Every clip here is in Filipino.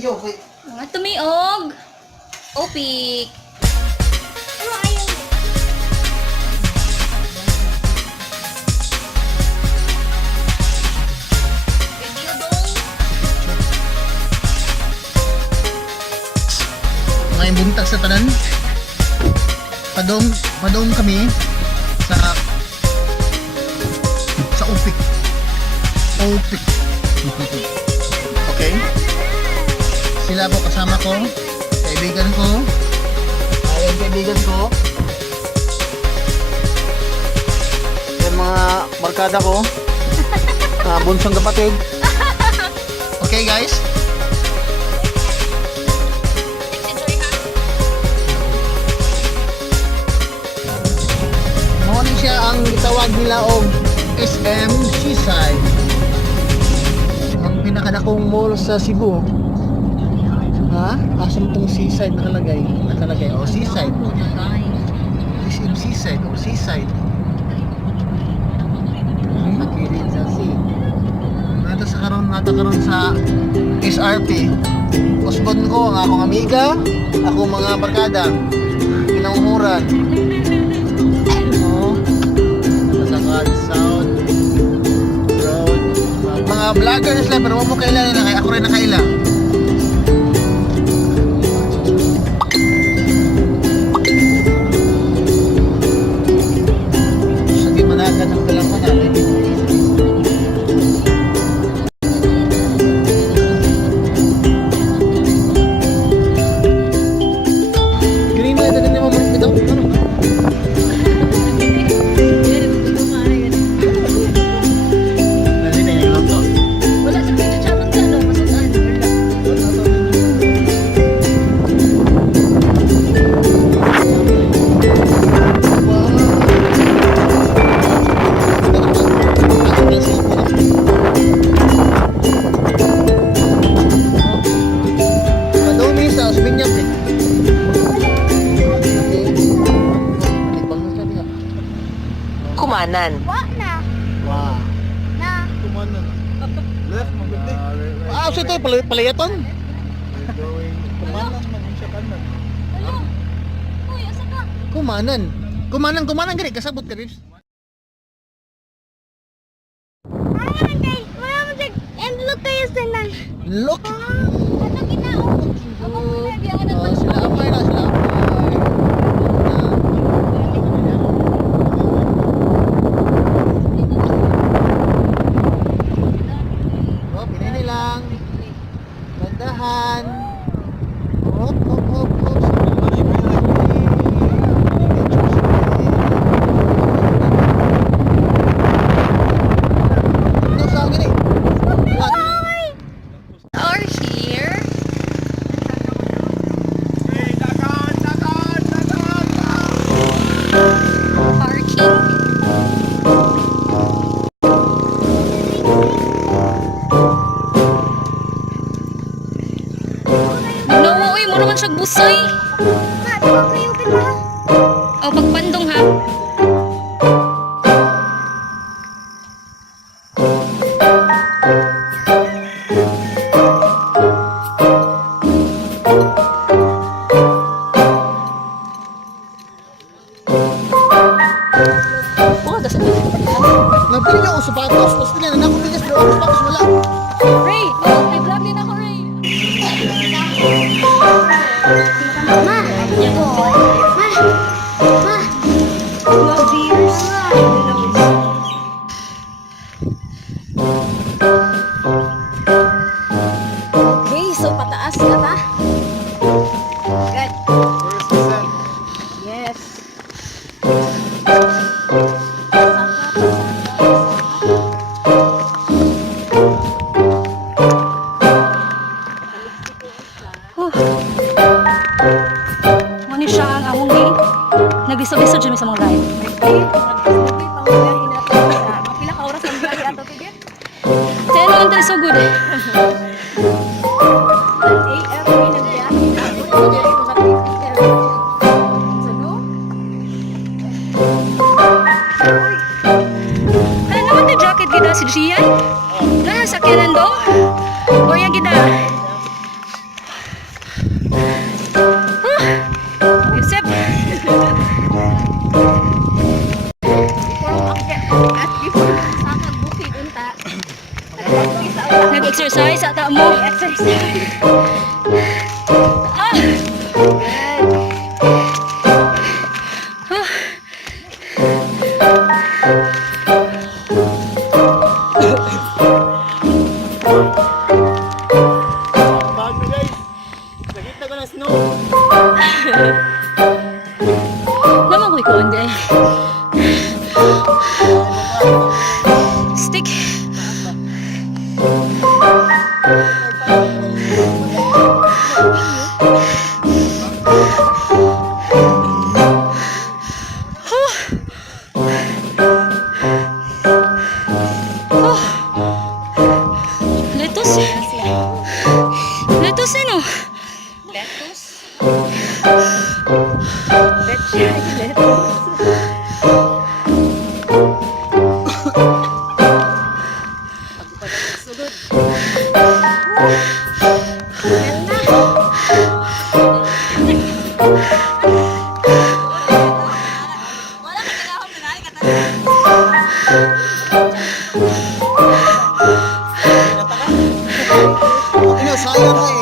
Ayaw, kay... Mga tumiog. Opik. Ano ayaw? Video dong. Ngayong buntag sa tanan. Padong kami sa Opik. Opik. Okay? Sila po kasama ko. Kaibigan ko. Ayun, kaibigan ko. Yan mga barkada ko. Bunsong kapatid. Okay guys? Morning siya ang itawag nila og SM Seaside. Ang pinakadakong mall sa Cebu. Ha? Asam tong Seaside nakalagay. Oh, Seaside. SM Seaside or Seaside. Makirin sa sea. Nata karon sa SRP. Usbon ko ang akong amiga, ako mga barkada. Pinanguhuran. Sound road mga vlogger na sila pero wala mo kailan nila kaya ako rin nakaila. Sige managan ng dalang ko namin. Green light na din naman mo ito. Kumanan. Wa na. Wow. Na. Kumanan. Left, maganda. Ah, so ito palayaton? Kumanan man siya kanan. Hello. Uy, asa ka? Kumanan gani kasabot ka Ribs. Ayan kay. Wala mo siya. And look kayo sa nan. Look. Ano ginaon? Ako muna biyawan na Oh, sila apay na sila. Oh, pinili lang. Gandahan. Hop, hop, hop, hop. Ito sa gini. What? Are here. Parking. No, uy, mo naman siya busay. Ma, diba kayo ba? O, pagpandong ha. Oh, das Nabili niyo ako sapatos. Tapos nila na akong bigas pero ako sapatos wala. Ray, oh, may vlog din ako, Ray. Ma. Ma. Ma. 12 years. Okay, so pataas na ta. Good. Yes. Mani siya ang among ni nagliso-liso dyan sa mga live. Mapila ka oras ang biyahe ato tigit? 10 naman tayo so good. 10 AM kami nagbiyahe. Ako nagbiyahe ko sa 3 PM. So, no? Ano naman the jacket gida si Gian? Sakyanan do? Or yung gida? Bag na guys. Nakita ko ng snow. Naman ko'y konde. Stick. Lettuce. Lettuce ano? Lettuce. Lettuce. Ino, sayang ka eh.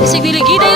Isig niligid ay